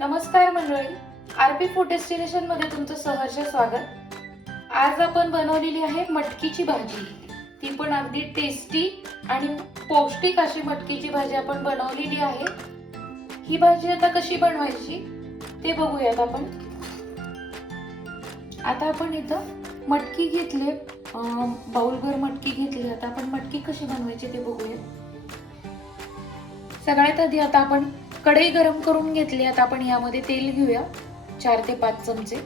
नमस्कार मंडळी, RP food destination मध्ये तुमचं सहर्ष स्वागत। आज आपण बनवलेली आहे मटकीची भाजी। ती पण अगदी टेस्टी आणि पौष्टिक अशी मटकीची भाजी आपण बनवलेली आहे। ही भाजी आता कशी बनवायची ते बघूयात आपण। आता आपण इथं मटकी घेतली, बाउलभर मटकी घेतली। आता आपण मटकी कशी बनवायची ते बघूया। सगळ्यात आधी आता आपण कढई गरम करून घेतली। आता आपण यामध्ये तेल घेऊया 4 ते 5 चमचे।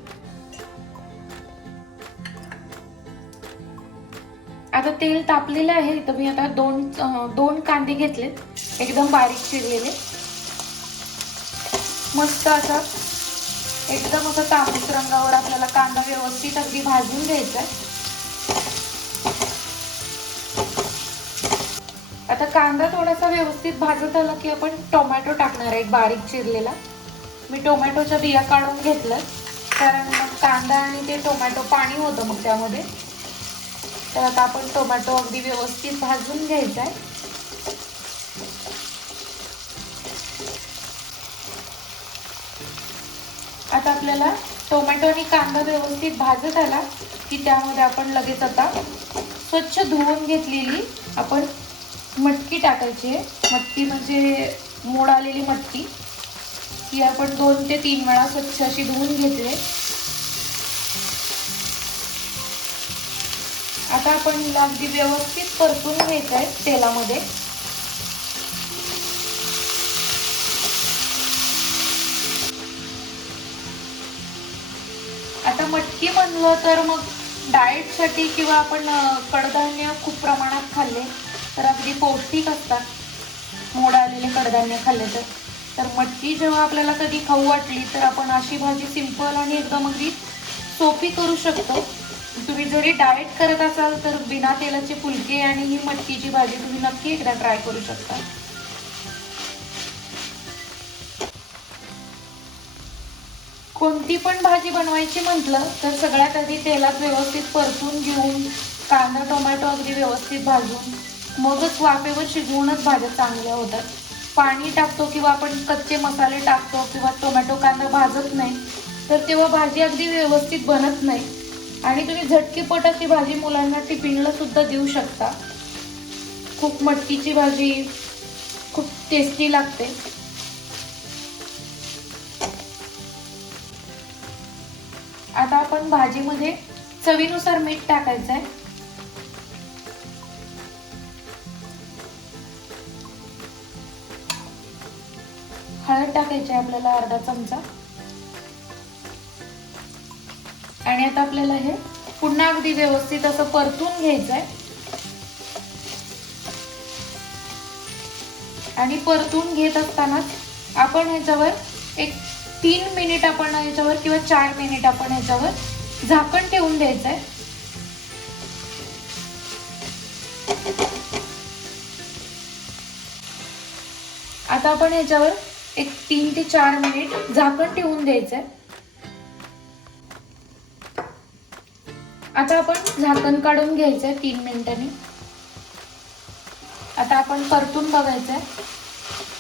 आता तेल तापलेलं आहे तर मी आता दोन कांदे घेतले, एकदम बारीक चिरलेले। मस्त असा एकदम असा तांबूस रंगावर आपल्याला कांदा व्यवस्थित अगदी भाजून घ्यायचा आहे। आता कांदा थोडासा व्यवस्थित भाजत आला की आपण टोमॅटो टाकणार आहे, बारीक चिरलेला। मी टोमॅटोच्या बिया काढून घेतलं, कारण मग कांदा आणि ते टोमॅटो पाणी होतं मग त्यामध्ये। तर आता आपण टोमॅटो अगदी व्यवस्थित भाजून घ्यायचा आहे। आता आपल्याला टोमॅटो आणि कांदा व्यवस्थित भाजत आला की त्यामध्ये आपण लगेच आता स्वच्छ धुवून घेतलेली आपण मटकी टाकायची आहे। मटकी म्हणजे मोड आलेली मटकी, ही आपण 2 ते 3 वेळा स्वच्छ अशी धुवून घेतली। आता आपण हिला अगदी व्यवस्थित परतून घ्यायचं आहे तेलामध्ये। आता मटकी म्हणलं तर मग डाएटसाठी किंवा आपण कडधान्य खूप प्रमाणात खाल्ले तर अगदी पौष्टिक असतात, मोड आलेले कडधान्य खाल्ले तर मटकी जेव्हा आपल्याला कधी खाऊ वाटली तर आपण अशी भाजी सिंपल आणि एकदम अगदी सोपी करू शकतो। तुम्ही जरी डाएट करत असाल तर बिना तेलाचे फुलके आणि ही मटकीची भाजी तुम्ही नक्की एकदा ट्राय करू शकता। कोणती पण भाजी बनवायची म्हटलं तर सगळ्यात आधी तेलात व्यवस्थित परतून घेऊन कांदा टोमॅटो अगदी व्यवस्थित भाजून मगच वाफेवर शिजवूनच भाज्या चांगल्या होतात। पाणी टाकतो किंवा आपण कच्चे मसाले टाकतो किंवा टोमॅटो कांदा भाजत नाही तर तेव्हा भाजी अगदी व्यवस्थित बनत नाही आणि तुम्ही झटकीपट अशी भाजी मुलांना टिफिनला सुद्धा देऊ शकता। खूप मटकीची भाजी खूप टेस्टी लागते। आता आपण भाजीमध्ये चवीनुसार मीठ टाकायचं आहे। हळद टाकायची आहे आपल्याला अर्धा चमचा। आणि आता आपल्याला हे पुन्हा अगदी व्यवस्थित असं परतून घ्यायचं आहे। आणि परतून घेत असताना आपण ह्याच्यावर एक 3 मिनिट आपण ह्याच्यावर किंवा 4 मिनिट आपण ह्याच्यावर झाकण ठेवून द्यायचं आहे। आता आपण ह्याच्यावर एक 3 ते 4 मिनिट झाकण ठेवून द्यायचं आहे। आता आपण झाकण काढून घ्यायचं आहे 3 मिनिटांनी। आता आपण परतून बघायचं आहे।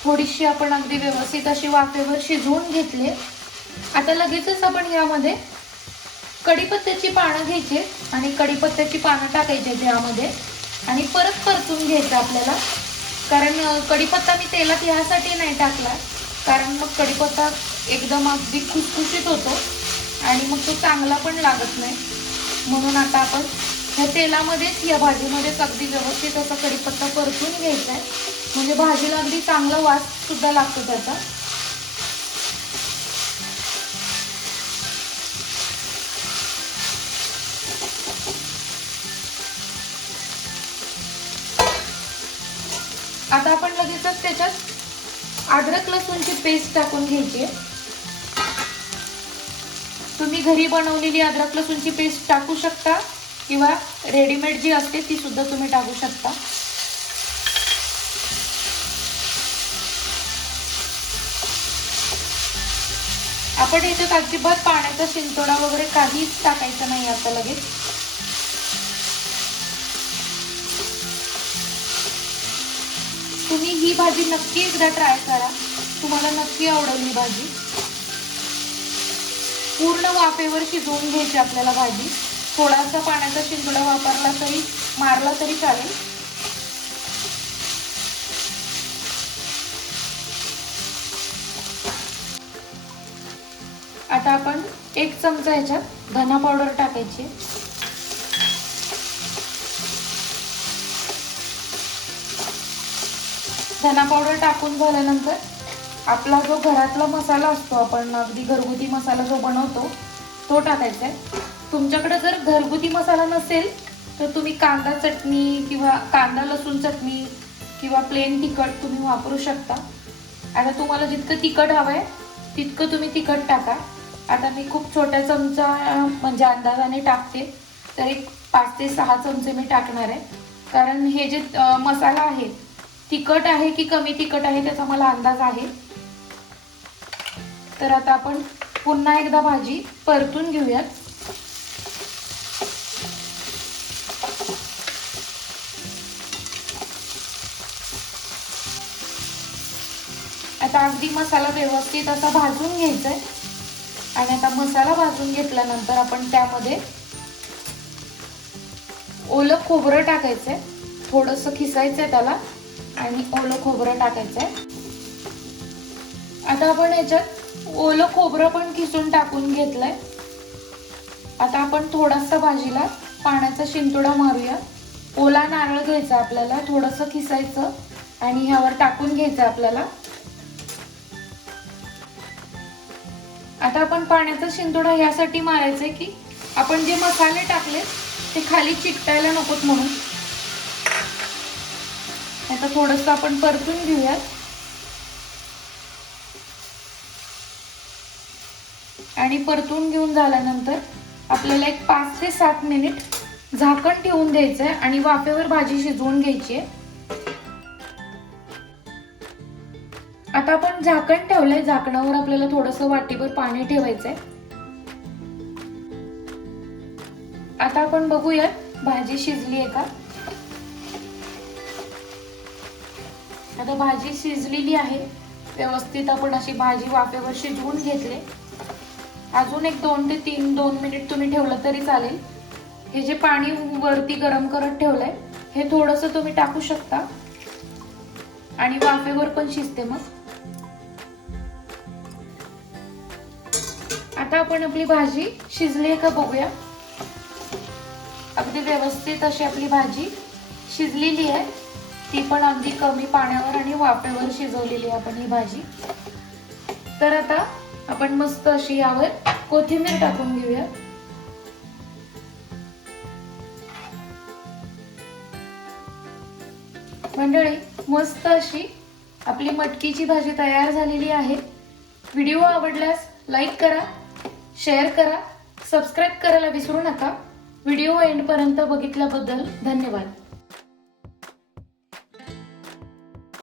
थोडीशी आपण अगदी व्यवस्थित अशी वाफेवर शिजवून घेतली। आता लगेचच आपण यामध्ये कढीपत्त्याची पानं घ्यायची आणि कढीपत्त्याची पानं टाकायची यामध्ये आणि परत परतून घ्यायचं आपल्याला। कारण कढीपत्ता मी तेलात यासाठी नाही टाकला कारण मग कढीपत्ता एकदम अगदी खुसखुशीत होतो आणि मग तो चांगला पण लागत नाही। म्हणून आता आपण ह्या तेलामध्येच या भाजीमध्येच अगदी व्यवस्थित असा कढीपत्ता परतून घ्यायचा आहे, म्हणजे भाजीला अगदी चांगला वास सुद्धा लागतो त्याचा। आता आपण लगेचच त्याच्यात अद्रक लसूणची पेस्ट टाकून घ्यायची आहे। तुम्ही घरी बनवलेली अद्रक लसूणची पेस्ट टाकू शकता किंवा रेडीमेड जी असते ती सुद्धा तुम्ही टाकू शकता। आपण याच्यात अजिबात पाण्याचा शिंतोडा वगैरे काहीच टाकायचं नाही आता लगेच। तुम्ही ही भाजी नक्की एकदा ट्राय करा, तुम्हाला नक्की आवडेल ही भाजी। पूर्ण वाफेवर शिजवून घ्यायची आपल्याला भाजी. थोडासा पाण्याचा शिंतोडा वापरला तरी मारला तरी चालेल. आता आपण 1 चमचा याच्यात धना पावडर टाकायची. धना पावडर टाकून झाल्यानंतर आपला जो घरातला मसाला असतो, आपण अगदी घरगुती मसाला जो बनवतो तो टाकायचा आहे. तुमच्याकडे जर घरगुती मसाला नसेल तर तुम्ही कांदा चटणी किंवा कांदा लसूण चटणी किंवा प्लेन तिखट तुम्ही वापरू शकता. आता तुम्हाला जितकं तिखट हवंय तितकं तुम्ही तिखट टाका. आता मी खूप छोट्या चमचा म्हणजे अंदाजाने टाकते, तर एक 5 ते 6 चमचे मी टाकणार आहे. कारण हे जे मसाला आहे तिखट आहे की कमी तिखट आहे त्याचा मला अंदाज आहे. तर आता आपण पुन्हा एकदा भाजी परतून घेऊयात. आता अगदी मसाला व्यवस्थित असा भाजून घ्यायचा आहे. आणि आता मसाला भाजून घेतल्यानंतर आपण त्यामध्ये ओलं खोबरं टाकायचंय. थोडंसं खिसायचंय त्याला आणि ओलं खोबरं टाकायचंय. आता आपण याच्यात ओलं खोबरं पण खिसून टाकून घेतलंय. आता आपण थोडासा भाजीला पाण्याचा शिंतोडा मारूया. ओला नारळ घ्यायचा आपल्याला, थोडंसं खिसायचं आणि ह्यावर टाकून घ्यायचं आपल्याला. आता आपण पाण्याचा शिंतोडा यासाठी मारायचा की आपण जे मसाले टाकले ते खाली चिकटायला नकोत म्हणून. आता थोडंसं आपण परतून घेऊयात. आणि परतून घेऊन झाल्यानंतर आपल्याला एक 5 ते 7 मिनिट झाकण ठेवून द्यायचंय आणि वाफेवर भाजी शिजवून घ्यायची आहे. आता आपण झाकण ठेवलंय. झाकणावर आपल्याला थोडंसं वाटीभर पाणी ठेवायचंय. आता आपण बघूयात भाजी शिजली आहे का. आता भाजी शिजलेली आहे व्यवस्थित. आपण अशी भाजी वाफेवर शिजवून घेतली. अजून एक 2 ते 2 मिनिट तुम्ही ठेवलं तरी चालेल. हे जे पाणी वरती गरम करत ठेवलंय हे थोडंसं तुम्ही टाकू शकता आणि वाफेवर पण शिजते मग. आता आपण आपली भाजी शिजली आहे का बघूया. अगदी व्यवस्थित अशी आपली भाजी शिजलेली आहे. ती पण अगदी कमी पाण्यावर आणि वाफेवर शिजवलेली आहे आपण ही भाजी. तर आता आपण मस्त अशी यावर कोथिंबीर टाकून घेऊया. मंडळी, मस्त अशी आपली मटकीची भाजी तयार झालेली आहे. व्हिडिओ आवडल्यास लाईक करा, शेअर करा, सबस्क्राईब करायला विसरू नका. व्हिडिओ एंड पर्यंत बघितल्याबद्दल धन्यवाद.